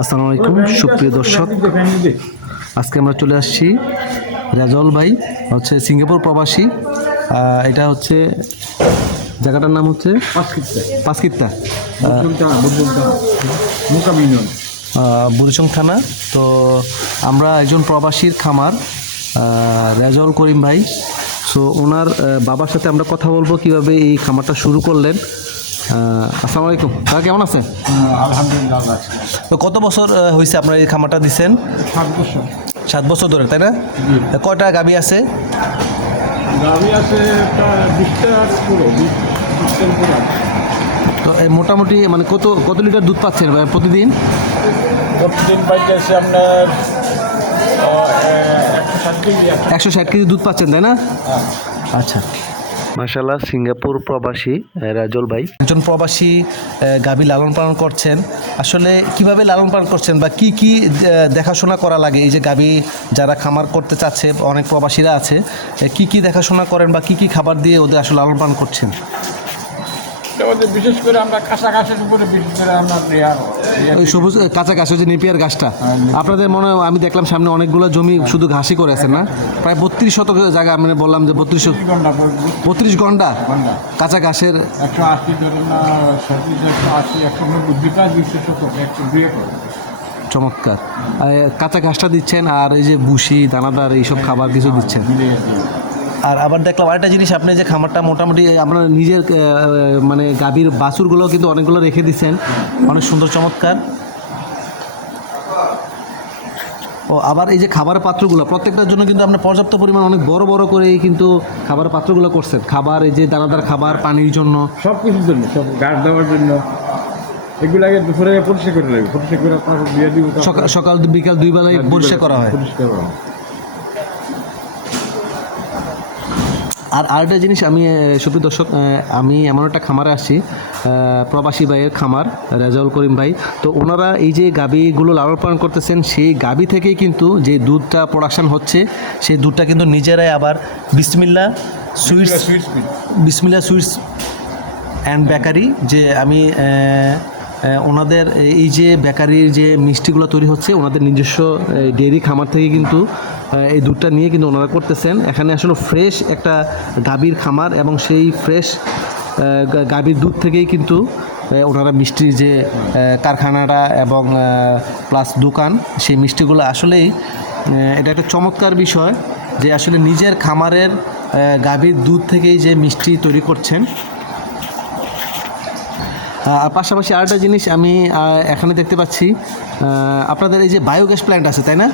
আসসালামু আলাইকুম সুপ্রিয় দর্শক। আজকে আমরা চলে আসছি রেজল ভাই হচ্ছে সিঙ্গাপুর প্রবাসী। এটা হচ্ছে জায়গাটার নাম হচ্ছে? পাঁচকিত্তা বুড়িচং থানা। তো আমরা একজন প্রবাসীর খামার রেজল করিম ভাই। সো ওনার বাবার সাথে আমরা কথা বলব কীভাবে এই খামারটা শুরু করলেন। আসসালামু আলাইকুম। দাদা কেমন আছেন? আলহামদুলিল্লাহ তো কত বছর হয়েছে আপনার এই খামারটা দিচ্ছেন সাত বছর। সাত বছর ধরে তাই না? কয়টা গাবি আছে? গাড়ি আছে তো এই মোটামুটি মানে কত কত লিটার দুধ পাচ্ছেন প্রতিদিন? প্রতিদিন পাইতে আছে আপনার একশো ষাট কেজি একশো একশো ষাট কেজি দুধ পাচ্ছেন তাই না? হ্যাঁ। আচ্ছা। মাশাল্লাহ সিঙ্গাপুর প্রবাসী রাজল ভাই। একজন প্রবাসী গাভী লালন পালন করছেন। আসলে কীভাবে লালন পালন করছেন বা কি কি দেখাশোনা করা লাগে? এই যে গাভী যারা খামার করতে চাচ্ছে, অনেক প্রবাসীরা আছে কি কি দেখাশোনা করেন বা কি কি খাবার দিয়ে ওদের আসলে লালন পালন করছেন? তো বিশেষ করে আমরা কাঁচা ঘাসের উপরে বিশেষ করে আমরা ওই সবুজ কাঁচা ঘাস ওই যে নেপিয়ার ঘাসটা হ্যাঁ, আপনাদের মনে হয় আমি দেখলাম সামনে অনেকগুলো জমি শুধু ঘাসই করে আছেন না? প্রায় বত্রিশ শতক জায়গা আমি বললাম যে বত্রিশ বত্রিশ ঘণ্টা কাঁচা ঘাসের একশো আশি ধরেন না একশো আশি একশো নব্বই দুইটা দুইশো সত্তর একশো দুই একর চমৎকার। কাঁচা ঘাসটা দিচ্ছেন আর এই যে বুসি দানাদার এইসব খাবার কিছু দিচ্ছেন। মিলিয়ে দিই আর আবার দেখলাম আরেকটা জিনিস আপনি যে খামারটা মোটামুটি আপনার নিজের মানে গাভীর বাছুরগুলো কিন্তু অনেকগুলো রেখে দিচ্ছেন অনেক সুন্দর চমৎকার। ও আবার এই যে খাবার পাত্রগুলো প্রত্যেকটার জন্য কিন্তু আপনি পর্যাপ্ত পরিমাণ অনেক বড় বড় করেই কিন্তু খাবার পাত্রগুলো করছেন। খাবার এই যে দানাদার খাবার পানির জন্য। সব কিছুর জন্য সব গাছ দেওয়ার জন্য। এগুলাকে দুপুরে পরিষ্কার করে পরিষ্কার করে দিয়ে দিব সকাল সকাল বিকাল দুই বেলায় হ্যাঁ, পরিষ্কার করা হয়। পরিষ্কার করা হয়। আর আরেকটা জিনিস আমি সুপ্রিয় দর্শক আমি এমন একটা খামারে আসছি প্রবাসী ভাইয়ের খামার রেজাউল করিম ভাই। তো ওনারা এই যে গাবিগুলো লালন পালন করতেছেন সেই গাবি থেকেই কিন্তু যে দুধটা প্রোডাকশন হচ্ছে সেই দুধটা কিন্তু নিজেরাই আবার বিসমিল্লা sweets Bismillah sweets and bakery যে আমি ওনাদের এই যে বেকারির যে মিষ্টিগুলো তৈরি হচ্ছে ওনাদের নিজস্ব ডেয়ারি খামার থেকে কিন্তু এই দুধটা নিয়ে কিন্তু ওনারা করতেছেন। এখানে আসলে ফ্রেশ একটা গাভীর খামার এবং সেই ফ্রেশ গাভীর দুধ থেকেই কিন্তু ওনারা মিষ্টির যে কারখানাটা এবং প্লাস দোকান, সেই মিষ্টিগুলো আসলেই এটা একটা চমৎকার বিষয় যে আসলে নিজের খামারের গাভীর দুধ থেকেই যে মিষ্টি তৈরি করছেন। আর পাশাপাশি আরেকটা জিনিস আমি এখানে দেখতে পাচ্ছি আপনাদের এই যে বায়োগ্যাস প্ল্যান্ট আছে, তাই না?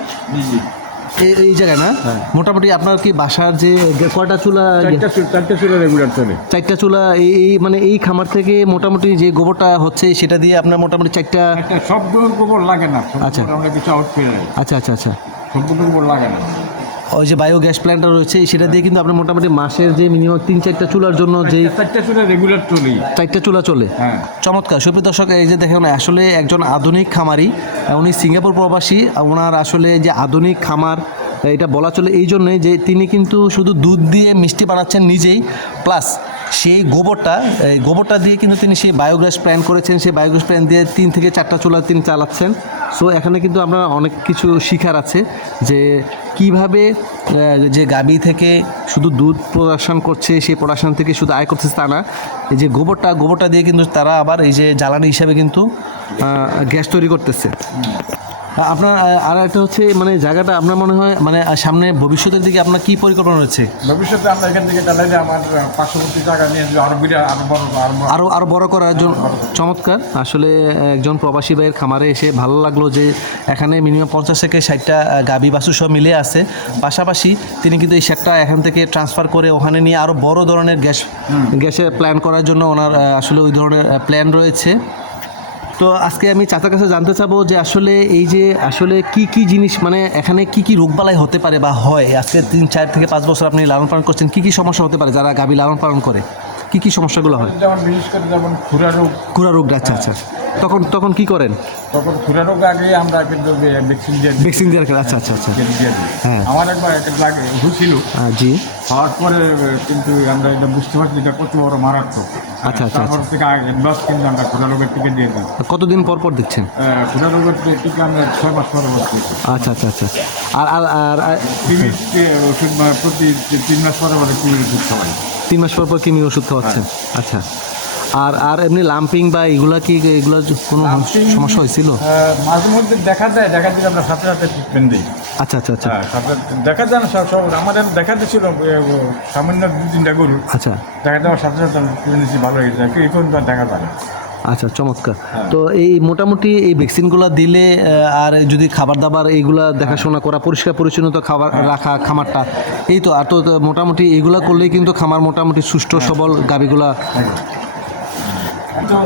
এই এই জায়গায় না? মোটামুটি আপনার কি বাসার যে কয়টা চুলা চারটা চুলা রেগুলার চলে চারটা চুলা এই মানে এই খামার থেকে মোটামুটি যে গোবরটা হচ্ছে সেটা দিয়ে আপনার মোটামুটি চারটা সব গোবর লাগে না। আচ্ছা। আমরা কিছু আউট আচ্ছা আচ্ছা আচ্ছা। সব গোবর লাগে না। ওই যে বায়োগ্যাস প্ল্যান্টটা রয়েছে সেটা দিয়ে কিন্তু আপনার মোটামুটি মাসের যে মিনিমাম তিন চারটা চুলার জন্য যে চারটা চুলা রেগুলার চলে। চারটা চুলা চলে। হ্যাঁ। চমৎকার। সুপ্রিয় দর্শক এই যে দেখেন আসলে একজন আধুনিক খামারি উনি সিঙ্গাপুর প্রবাসী ওনার আসলে যে আধুনিক খামার এটা বলা চলে এই জন্যই যে তিনি কিন্তু শুধু দুধ দিয়ে মিষ্টি বানাচ্ছেন নিজেই প্লাস সেই গোবরটা, এই গোবরটা দিয়ে কিন্তু তিনি সেই বায়োগ্যাস প্ল্যান করেছেন। সেই বায়োগ্যাস প্ল্যান দিয়ে তিন থেকে চারটা চুলা তিনি চালাচ্ছেন। সো এখানে কিন্তু আমরা অনেক কিছু শিখার আছে যে কীভাবে যে গাবি থেকে শুধু দুধ প্রোডাকশন করছে, সেই প্রোডাকশন থেকে শুধু আয় করতেছে তা না। এই যে গোবরটা গোবরটা দিয়ে কিন্তু তারা আবার এই যে জ্বালানি হিসাবে কিন্তু গ্যাস তৈরি করতেছে। আপনার আর একটা হচ্ছে মানে জায়গাটা আপনার মনে হয় মানে সামনে ভবিষ্যতের দিকে আপনার কি পরিকল্পনা রয়েছে? ভবিষ্যতে আমরা এখান থেকে চালাই যে আমার পার্শ্ববর্তী জায়গা নিয়ে আরও বিরাট আরও বড় আরও আরও বড় করার জন্য চমৎকার। আসলে একজন প্রবাসী ভাইয়ের খামারে এসে ভালো লাগল যে এখানে মিনিমাম পঞ্চাশ থেকে ষাটটা গাবি বাসু সব মিলে আছে। পাশাপাশি তিনি কিন্তু এই শেকটা এখান থেকে ট্রান্সফার করে ওখানে নিয়ে আরও বড় ধরনের গ্যাস গ্যাসের প্ল্যান করার জন্য ওনার আসলে ওই ধরনের প্ল্যান রয়েছে। তো আজকে আমি চাচার কাছে জানতে চাবো যে আসলে এই যে আসলে কি কি জিনিস মানে এখানে কি কি রোগবালাই হতে পারে বা হয়? আজকে তিন চার থেকে পাঁচ বছর আপনি লালন পালন করছেন কি কি সমস্যা হতে পারে যারা গাবি লালন পালন করে? কি কি সমস্যাগুলো হয়? যেমন বিশেষ করে যেমন খুরা রোগ। খুরা রোগ আচ্ছা আচ্ছা। তখন তখন কি করেন? তখন খুরা রোগ আগে আমরা কিন্তু ভ্যাকসিন দিয়ে ভ্যাকসিন দিয়ে আচ্ছা আচ্ছা আচ্ছা। হ্যাঁ। আমার একবার একটা লাগে হয়েছিল জি। হওয়ার পরে কিন্তু আমরা এটা বুঝতে পারছি এটা কত বড় মারাত্মক। আচ্ছা, আচ্ছা, তারপর থেকে অ্যাডভান্স কিন্তু আমরা খুরা রোগের টিকিট দিয়ে দিই কতদিন পর পর দিচ্ছেন খুরা রোগের টিকিট আমরা ছয় মাস পর আচ্ছা আচ্ছা আচ্ছা। আর আর আর টিভি ওষুধ মানে প্রতি তিন মাস পরে পরে টিভি ওষুধ খাওয়াই। তিন মাস পর পর কিমি ওষুধ খাওয়াচ্ছেন? আচ্ছা। আর আর এমনি লাম্পিং বা এগুলা কি এগুলো কোনো সমস্যা হয়েছিল? মাঝে মধ্যে দেখা যায় দেখা দিলে আমরা সাথে সাথে ট্রিটমেন্ট দিই। আচ্ছা আচ্ছা আচ্ছা। হ্যাঁ দেখা যায় না সব আমাদের দেখা দিচ্ছিল সামান্য দু তিনটা গরু। আচ্ছা। দেখা যাওয়ার সাথে সাথে ভালো হয়ে যায় এখন তো দেখা যায় না। আচ্ছা চমৎকার। হ্যাঁ। তো এই মোটামুটি এই ভ্যাকসিনগুলো দিলে আর যদি খাবার দাবার এইগুলা দেখাশোনা করা পরিষ্কার পরিচ্ছন্নতা খাবার হ্যাঁ। রাখা খামারটা এই তো আর তো মোটামুটি এগুলা করলেই কিন্তু খামার মোটামুটি সুষ্ঠু। সবল গাবিগুলা তো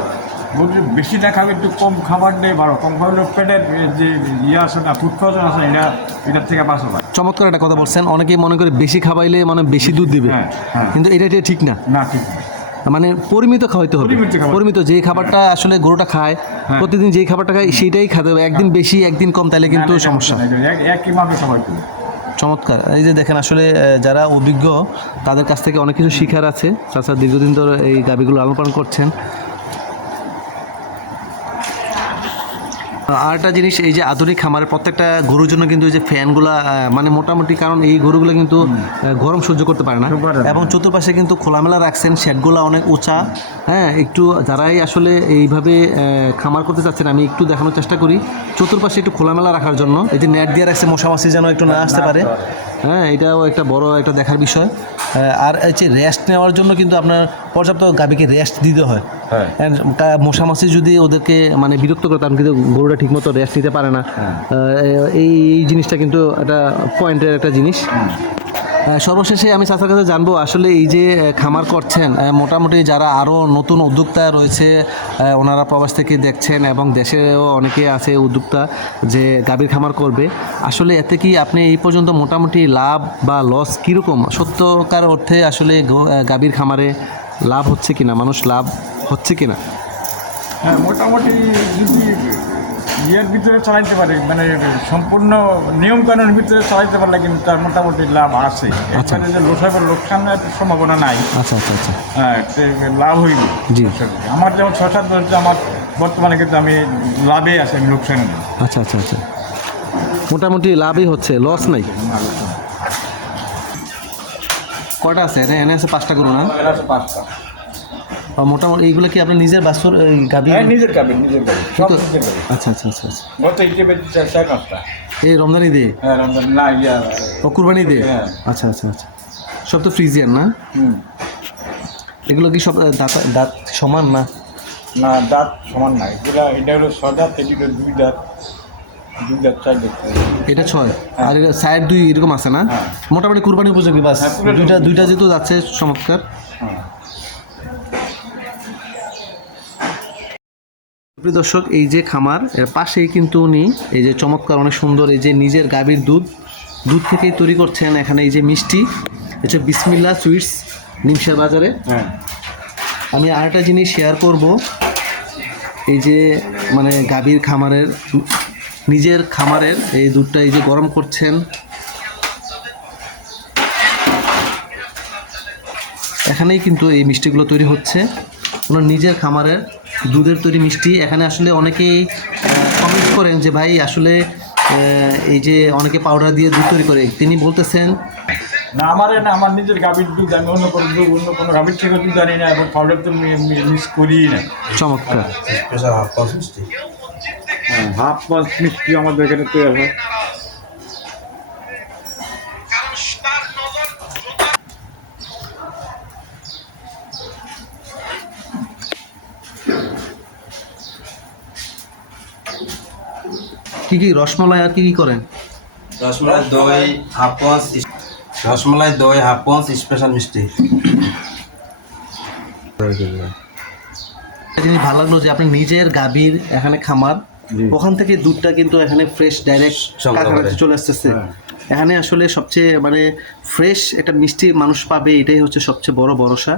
বেশি না খাবে একটু কম খাবার নেই ভালো। কম খাবার পেটের যে ইয়ে আছে না ফুড পয়জন আছে এটা এটার থেকে বাঁচা যায় চমৎকার একটা কথা বলছেন। অনেকেই মনে করে বেশি খাবাইলে মানে বেশি দুধ দিবে। হ্যাঁ, হ্যাঁ। কিন্তু এটা এটা ঠিক না। না ঠিক না। মানে পরিমিত খাওয়াইতে হবে। পরিমিত। যে খাবারটা আসলে গরুটা খায় হ্যাঁ। প্রতিদিন যেই খাবারটা খায় সেটাই খেতে হবে। একদিন বেশি একদিন কম তাহলে কিন্তু সমস্যা। একইভাবে চমৎকার। এই যে দেখেন আসলে যারা অভিজ্ঞ তাদের কাছ থেকে অনেক কিছু শিখার আছে। তাছাড়া দীর্ঘদিন ধরে এই গাবিগুলো লালন পালন করছেন। আর একটা জিনিস এই যে আধুনিক খামারের প্রত্যেকটা গরুর জন্য কিন্তু এই যে ফ্যানগুলা মানে মোটামুটি কারণ এই গরুগুলো কিন্তু গরম সহ্য করতে পারে না। এবং চতুর্পাশে কিন্তু খোলামেলা রাখছেন শেডগুলা অনেক উঁচা। হ্যাঁ একটু যারাই আসলে এইভাবে খামার করতে চাচ্ছেন আমি একটু দেখানোর চেষ্টা করি। চতুর্পাশে একটু খোলামেলা রাখার জন্য এই যে নেট দিয়ে রাখছে মশামাছি যেন একটু না আসতে পারে। হ্যাঁ এটাও একটা বড় একটা দেখার বিষয়। আর হচ্ছে যে রেস্ট নেওয়ার জন্য কিন্তু আপনার পর্যাপ্ত গাবিকে রেস্ট দিতে হয়। হ্যাঁ। মশা কা- যদি ওদেরকে মানে বিরক্ত করে তার কিন্তু গরুটা ঠিকমতো রেস্ট দিতে পারে না। হ্যাঁ। এই এই জিনিসটা কিন্তু একটা পয়েন্টের একটা জিনিস। সর্বশেষে আমি চাচার কাছে জানব, আসলে এই যে খামার করছেন মোটামুটি যারা আরও নতুন উদ্যোক্তা রয়েছে ওনারা প্রবাস থেকে দেখছেন এবং দেশেও অনেকে আছে উদ্যোক্তা যে গাভীর খামার করবে। আসলে এতে কি আপনি এই পর্যন্ত মোটামুটি লাভ বা লস কীরকম? সত্যকার অর্থে আসলে গাভীর খামারে লাভ হচ্ছে কিনা? মানুষ লাভ হচ্ছে কিনা? হ্যাঁ মোটামুটি ইয়ের ভিতরে চালাইতে পারে মানে সম্পূর্ণ নিয়ম কানুনের ভিতরে চালাইতে পারলে কিন্তু তার মোটামুটি লাভ আছে। আচ্ছা। এখানে যে লোসাইবার লোকসানের সম্ভাবনা নাই। আচ্ছা আচ্ছা আচ্ছা। হ্যাঁ লাভ হইবে। জি। আমার যেমন ছয় সাত বছর আমার বর্তমানে কিন্তু আমি লাভে আছি আমি লোকসানে আচ্ছা আচ্ছা আচ্ছা। মোটামুটি লাভই হচ্ছে লস নাই? কটা আছে? এনে এনে আছে পাঁচটা করুন না? পাঁচটা। মোটামুটি এইগুলো কি আপনার নিজের বাস্তর গাভি? হ্যাঁ নিজের কাবিন নিজের কাবিন সব নিজের কাবিন আচ্ছা আচ্ছা আচ্ছা আচ্ছা। গত হিসেবে চার চার পাঁচটা। এই রমজানি দিয়ে হ্যাঁ রমজান না ইয়া ও কুরবানি দিয়ে হ্যাঁ। আচ্ছা আচ্ছা আচ্ছা। সব তো ফ্রিজিয়ান না? হুম। এগুলো কি সব দাঁত দাঁত সমান না? না দাঁত সমান নাই এটা এটা হলো ছ দাঁত এটি হলো দুই দাঁত। দুই দাঁত চার দাঁত। এটা ছয়? আর এটা সাইড দুই এরকম আছে না? হ্যাঁ। মোটামুটি কুরবানি উপযোগী বাস। হ্যাঁ, দুইটা দুইটা যেহেতু যাচ্ছে চমৎকার। হ্যাঁ। প্রিয় দর্শক এই যে খামার এর পাশেই কিন্তু উনি এই যে চমৎকার অনেক সুন্দর এই যে নিজের গাভীর দুধ দুধ থেকেই তৈরি করছেন এখানে এই যে মিষ্টি। এটা বিসমিল্লা সুইটস নিমশার বাজারে। হ্যাঁ। আমি আরেকটা জিনিস শেয়ার করব। এই যে মানে গাভীর খামারের নিজের খামারের এই দুধটা এই যে গরম করছেন। এখানেই কিন্তু এই মিষ্টিগুলো তৈরি হচ্ছে। ওনার নিজের খামারের দুধের তৈরি মিষ্টি। এখানে আসলে অনেকেই কমেন্ট করেন যে ভাই আসলে এই যে অনেকে পাউডার দিয়ে দুধ তৈরি করে। তিনি বলতেছেন না আমার না আমার নিজের গাভীর দুধ আমি অন্য কোনো দুধ অন্য কোনো গাভীর থেকে দুধ জানি না এবং পাউডার তো মিস করি না। চমৎকার। হ্যাঁ হাফ পাঁচ মিষ্টি আমাদের এখানে তৈরি হয়। কি কি রসমলাই আর কি কি করেন? রসমালাই দই হাফ পঞ্চ রসমালাই দই হাফ পঞ্চ স্পেশাল মিষ্টি। জিনিস ভালো লাগল যে আপনি নিজের গাভীর এখানে খামার। ওখান থেকে দুধটা কিন্তু এখানে ফ্রেশ ডাইরেক্ট সংগ্রহ করে। কাছাকাছি চলে আসতেছে। হ্যাঁ। এখানে আসলে সবচেয়ে মানে ফ্রেশ একটা মিষ্টি মানুষ পাবে এটাই হচ্ছে সবচেয়ে বড় ভরসা।